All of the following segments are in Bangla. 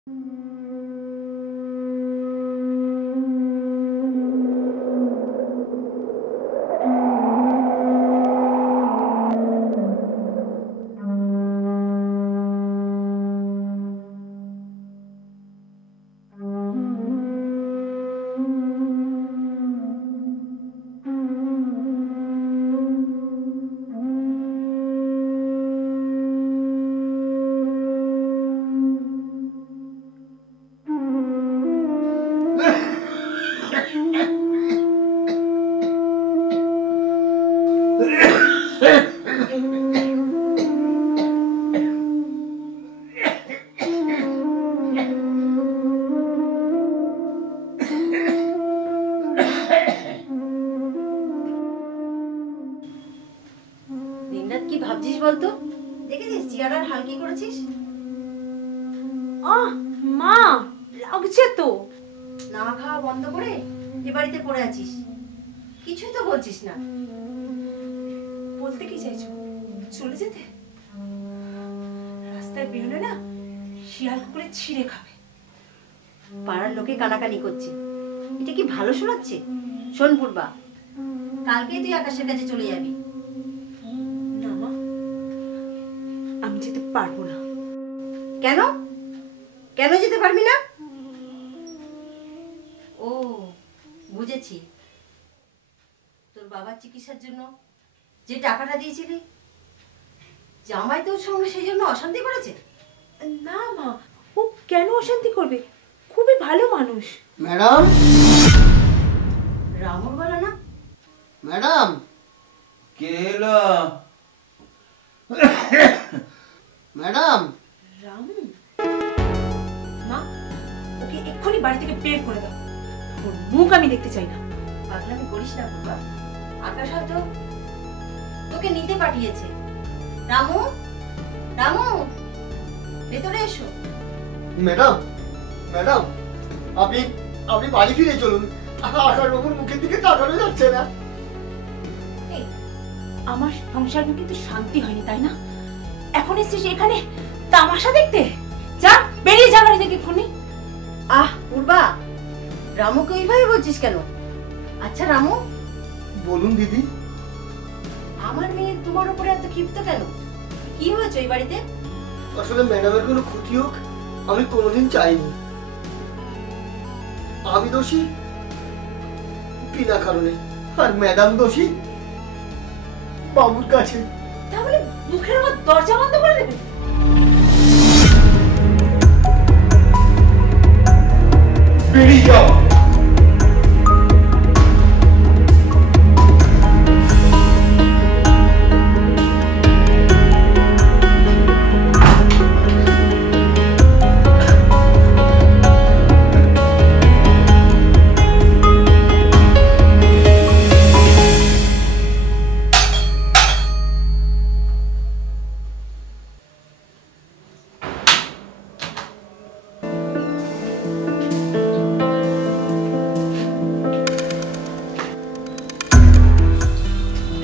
দিনরাত কি ভাবছিস বলতো? দেখেছিস চেয়ার হাল কি করেছিস? মা লাগছে তো। না খাওয়া বন্ধ করে এ বাড়িতে পড়ে আছিস, কিছুই তো বলছিস না। বলতে কি চাইছো? চলে যেতে? রাস্তায় বেরোলে না শিয়াল কুকুরে ছিঁড়ে খাবে। পাড়ার লোকে কানাকানি করছে, এটা কি ভালো শোনাচ্ছে? শোন পূর্বা, কালকেই তুই আকাশের কাছে চলে যাবি। না মা, আমি যেতে পারবো না। কেন? কেন যেতে পারবি না? ও বুঝেছি, তোর বাবার চিকিৎসার জন্য যে টাকাটা দিয়েছিলি জামাই তোর সঙ্গে সেই জন্য অশান্তি করেছে? না মা, ও কেন অশান্তি করবে? খুবই ভালো মানুষ। ম্যাডাম, রামুর বলা না? ম্যাডাম কে এলো? ম্যাডাম। রামু? মা, ওকে এক্ষুনি বাড়ি থেকে বের করে দাও। ওর মুখ আমি দেখতে চাই না। পাগলামি করিস না বাবা, আকাশ হয়তো তোকে নিতে পাঠিয়েছে। রামু, রামু, ভেতরে এসো। ম্যাডাম, ম্যাডাম, আপনি আপনি বাড়ি ফিরে চলুন। আকাশ বাবুর মুখের দিকে তাকানো যাচ্ছে না। এই, আমার সংসার কিন্তু শান্তি হয়নি, তাই না? এখন এসেছিস এখানে তামাশা দেখতে? যা, বেরিয়ে যা বাড়ি থেকে এক্ষুনি। পূর্বা, রামুকে ওইভাবে বলছিস কেন? আচ্ছা রামু, বলুন দিদি। আমার মেয়ে তোমার উপরে এত ক্ষিপ্ত কেন? কি হয়েছে এই বাড়িতে? আসলে ম্যাডামের কোনো ক্ষতি হোক আমি কোনোদিন চাইনি। আমি দোষী বিনা কারণে, আর ম্যাডাম দোষী বাবুর কাছে। তাহলে মুখের আমার দরজা বন্ধ করে দেবে? বেরিয়ে যাও।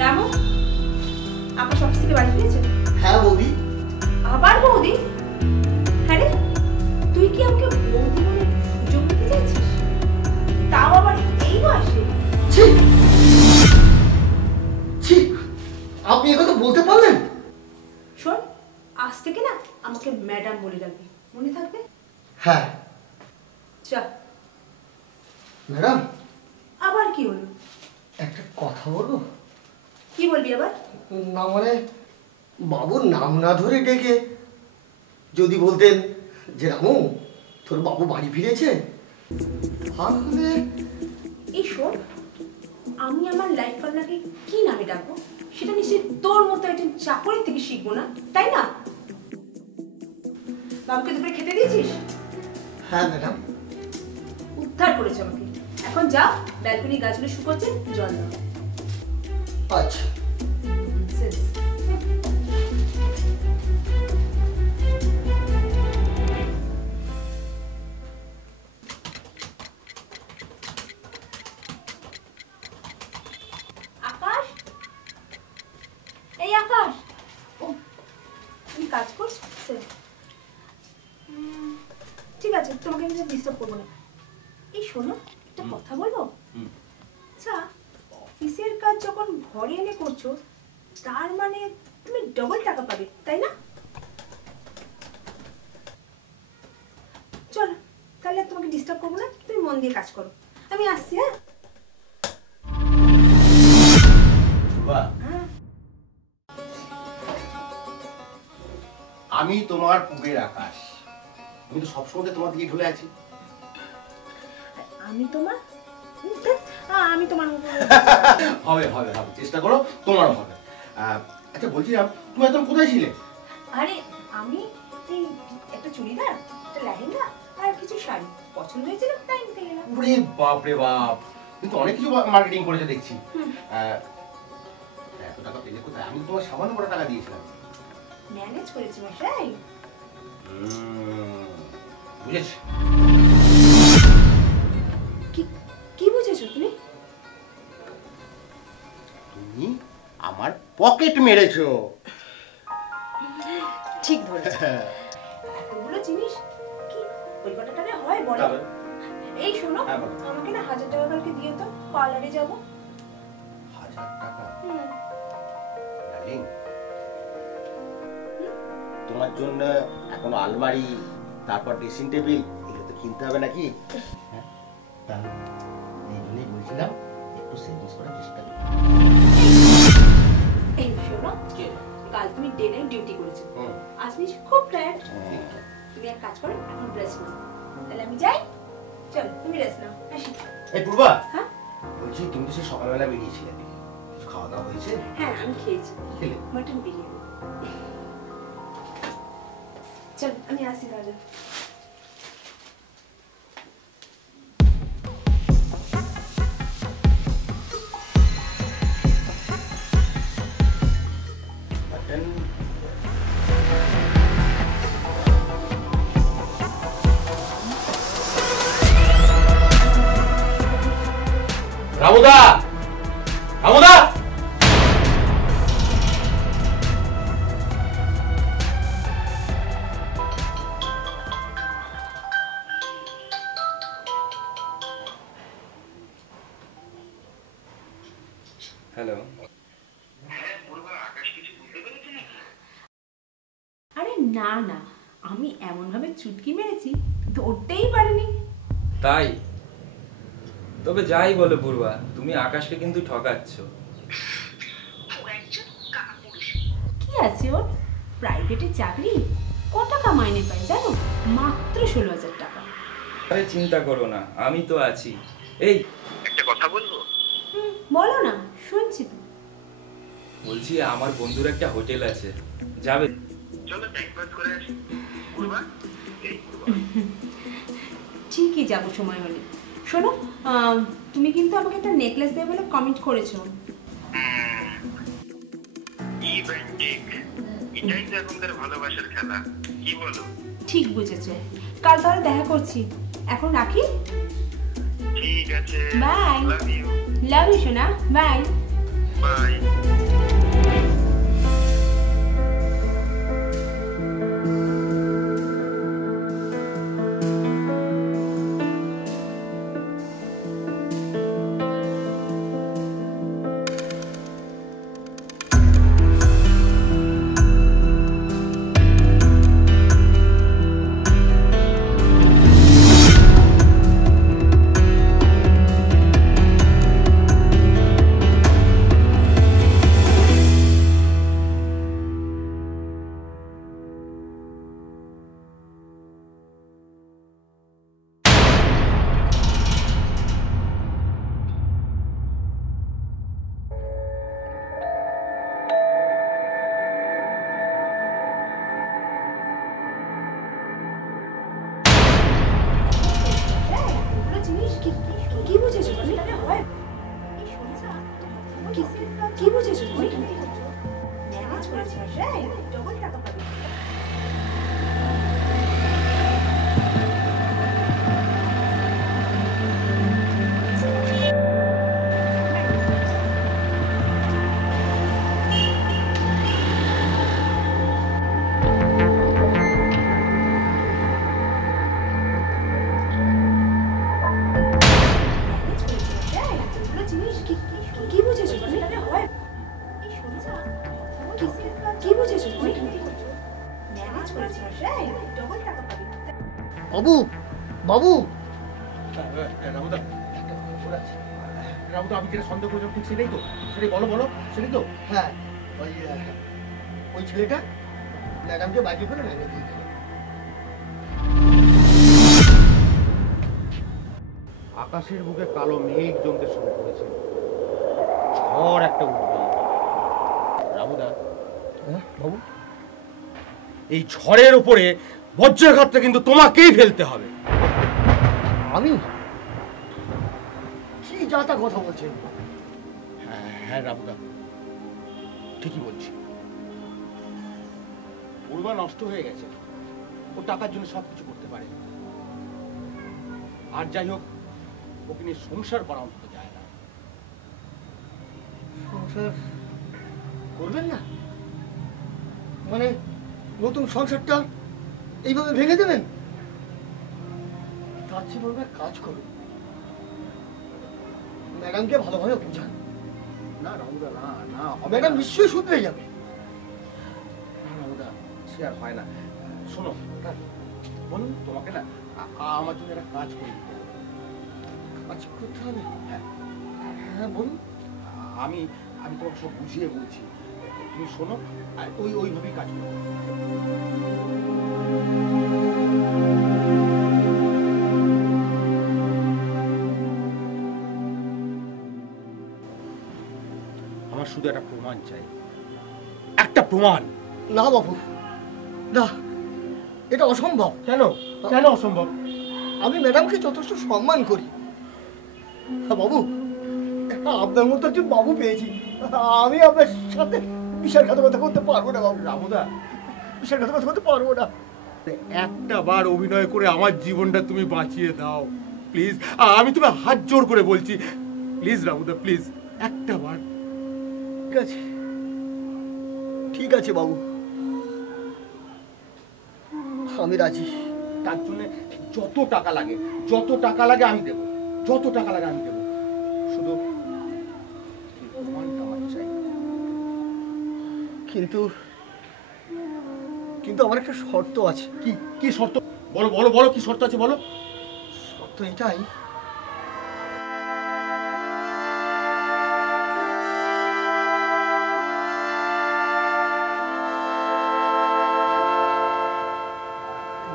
রামু, আকাশ অফিস থেকে বাড়ি ফিরেছে? হ্যাঁ বৌদি। আবার বৌদি? হ্যাঁ রে, তুই কি আমাকে বৌদি বলে সুযোগ দিতে চাইছিস? তাও আবার এই বয়সে? ছি ছি, আপনি একথা বলতে পারলেন? শোন, আজ থেকে না আমাকে ম্যাডাম বলে ডাকবি, মনে থাকবে? হ্যাঁ চল। ম্যাডাম, আবার কি হলো? একটা কথা বলবো? কি বলবি আবার? না মানে, বাবুর নাম না ধরে ডেকে যদি বলতেন যে রামু তোর বাবু বাড়ি ফিরেছে, তাহলে। এই শোন, আমি আমার লাইফ পার্টনারকে কি নামে ডাকবো সেটা নিশ্চয়ই তোর মতো একজন চাকরির থেকে শিখবো না, তাই না? বাবুকে দুপুরে খেতে দিয়েছিস? হ্যাঁ ম্যাডাম। উদ্ধার করেছে আমাকে। এখন যা, ব্যালকনি গাছগুলো শুকোচ্ছে, জল দাও। আচ্ছা। Nonsense. আকাশ, এই আকাশ, ও তুমি কাজ করছো? ঠিক আছে, তোমাকে আমি ডিস্টার্ব করবো না। এই শোনো, একটা কথা বলবো। আচ্ছা, অফিসের কাজ যখন ঘরে এনে করছো, তার মানে তুমি ডবল টাকা পাবে, তাই না? চলো তাহলে আর তোমাকে ডিস্টার্ব করবো না, তুমি মন দিয়ে কাজ করো। আমি আসছি। হ্যাঁ হ্যাঁ। আমি তোমার পুবের আকাশ, আমি তো সবসময় তোমার দিকে ঢলে আছি। আমি তোমার হবে হবে হবে, চেষ্টা করো, তোমারও হবে। আচ্ছা বলছিলাম, তুমি এখন কোথায় ছিলে? আরে আমি এই একটা চুড়িদার, একটা লেহেঙ্গা আর কিছু শাড়ি পছন্দ হয়েছিল, তাই নিতে গেলাম। ওরে বাপ রে বাপ, তুমি তো অনেক কিছু মার্কেটিং করেছো দেখছি। এত টাকা পেলে কোথায়? আমি তোমার সামান্য করে টাকা দিয়েছিলাম। ম্যানেজ করেছি মশাই। বুঝেছি। কি বুঝেছো তুমি? তুমি আমার পকেট মেরেছো। ঠিক ধরেছো। এতগুলো জিনিস কি ওই কটা টাকা হয় বলো? এই শোনো, আমাকে না 1000 টাকা কালকে দিও তো, পার্লারে যাব। 1000 টাকা? ডার্লিং, তোমার জন্য এখন আলমারি, তারপর ড্রেসিং টেবিল, এগুলো তো কিনতে হবে নাকি? তাহলে এই জন্যই বলছিলাম একটু সেভিংস করার চেষ্টা করো। এই শোনো, কাল তুমি ডে নাইট ডিউটি করেছো, আজ নিশ্চয়ই খুব টায়ার্ড। তুমি এক কাজ করো, এখন রেস্ট নাও। তাহলে আমি যাই। চলো তুমি রেস্ট নাও, আসি। এই পূর্বা, হ্যাঁ বলছি তুমি তো সে সকালবেলা বেরিয়েছিলে, কিছু খাওয়া দাওয়া হয়েছে? হ্যাঁ আমি খেয়েছি, খেলে? মটন বিরিয়ানি। চল আমি আসি তাহলে। রামুদা, রামুদা, হ্যালো। আরে না না, আমি এমন ভাবে চুটকি মেরেছি ধরতেই পারিনি। তাই? তবে যাই বলো পূর্বা, তুমি আকাশকে কিন্তু ঠকাচ্ছ। কি আছে ওর? প্রাইভেটে চাকরি, কত টাকা মাইনে পায় জানো? মাত্র 16,000 টাকা। আরে চিন্তা করো না, আমি তো আছি। এই একটা কথা বলবো? বলো না, শুনছি তো। বলছি আমার বন্ধুর একটা হোটেল আছে, যাবে? চলো ব্রেকফাস্ট করে আসি। পূর্বা, এই ঠিকই যাবো সময় হলে। শোনো, তুমি কিন্তু আমাকে একটা নেকলেস দেবে বলে কমেন্ট করেছো। ইভেন্টিক, এটাই তো এখনকার ভালোবাসার খেলা, কি বলো? ঠিক বুঝেছো। কাল তাহলে দেখা করছি, এখন রাখি। ঠিক আছে, bye. Love you. Love you সোনা, বাই বাই। কি বুঝেছো তুমি? কি বুঝেছো তুমি? ম্যানেজ করেছি মশাই, ডবল টাকা পাবে। বাবু বাবু রামুদা রামুদা, আমি যেটা সন্দেহ করছিলাম ঠিক সেটাই তো? সেটাই বলো বলো, সেটাই তো? হ্যাঁ, ওই ছেলেটা ম্যাডামকে বাকি করে ভেঙে দিয়ে গেল। আকাশের বুকে কালো মেঘ জমতে শুরু করেছে, ঝড় একটা উঠবে। রামুদা, হ্যাঁ বাবু, এই ঝড়ের উপরে বজ্রাঘাতটা কিন্তু তোমাকেই ফেলতে হবে। আমি কি যা তা কথা বলছেন? হ্যাঁ হ্যাঁ রামুদা, ঠিকই বলছি। পূর্বা নষ্ট হয়ে গেছে, ও টাকার জন্য সবকিছু করতে পারে। আর যাই হোক, ওকে নিয়ে সংসার করা অন্তত যায় না। সংসার করবেন না মানে নতুন সংসারটা এইভাবে ভেঙে দেবেন? তার চেয়ে বলবে কাজ করুন, ম্যাডামকে ভালোভাবে বোঝান। না রামুদা, না না, ম্যাডাম নিশ্চয়ই শুধরে যাবে। না রামুদা, সে আর হয় না। শোনো বলুন, তোমাকে না আমার জন্য একটা কাজ করে দিতে হবে। কাজ করতে হবে? হ্যাঁ, হ্যাঁ বলুন। আমি আমি তোমাকে সব বুঝিয়ে বলছি, তুমি শোনো, আর ওইভাবেই কাজ করো। আমার শুধু একটা প্রমাণ চাই, একটা প্রমাণ। না বাবু, না, এটা অসম্ভব। কেন কেন অসম্ভব? আমি ম্যাডামকে যথেষ্ট সম্মান করি। হ্যাঁ বাবু, আপনার মতো একজন বাবু পেয়েছি, আমি আপনার সাথে বিশ্বাসঘাতকতা করতে পারবো না বাবু। রামুদা, বিশ্বাসঘাতকতা করতে পারবো না। একটা বার অভিনয় করে আমার জীবনটা তুমি বাঁচিয়ে দাও প্লিজ। আমি তোমার হাত জোর করে বলছি, প্লিজ রামুদা, প্লিজ একটা বার। ঠিক আছে, ঠিক আছে বাবু, আমি রাজি। তার জন্য যত টাকা লাগে, যত টাকা লাগে আমি দেবো, যত টাকা লাগে আমি দেবো। শুধু এই প্রমাণটা আমার চাই। কিন্তু কিন্তু আমার একটা শর্ত আছে। কি কি শর্ত? বলো বলো বলো, কি শর্ত আছে বলো। শর্ত এটাই,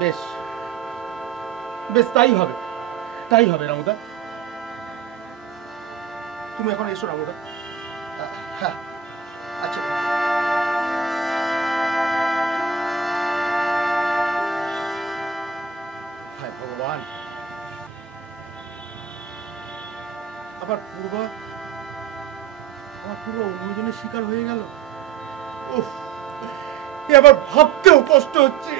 বেশ বেশ, তাই হবে, তাই হবে রামুদা। তুমি এখন এসো রামুদা। হ্যাঁ আচ্ছা। হায় ভগবান, আবার পূর্বা অন্যজনের শিকার হয়ে গেল। উফ, এ আবার ভাবতেও কষ্ট হচ্ছে।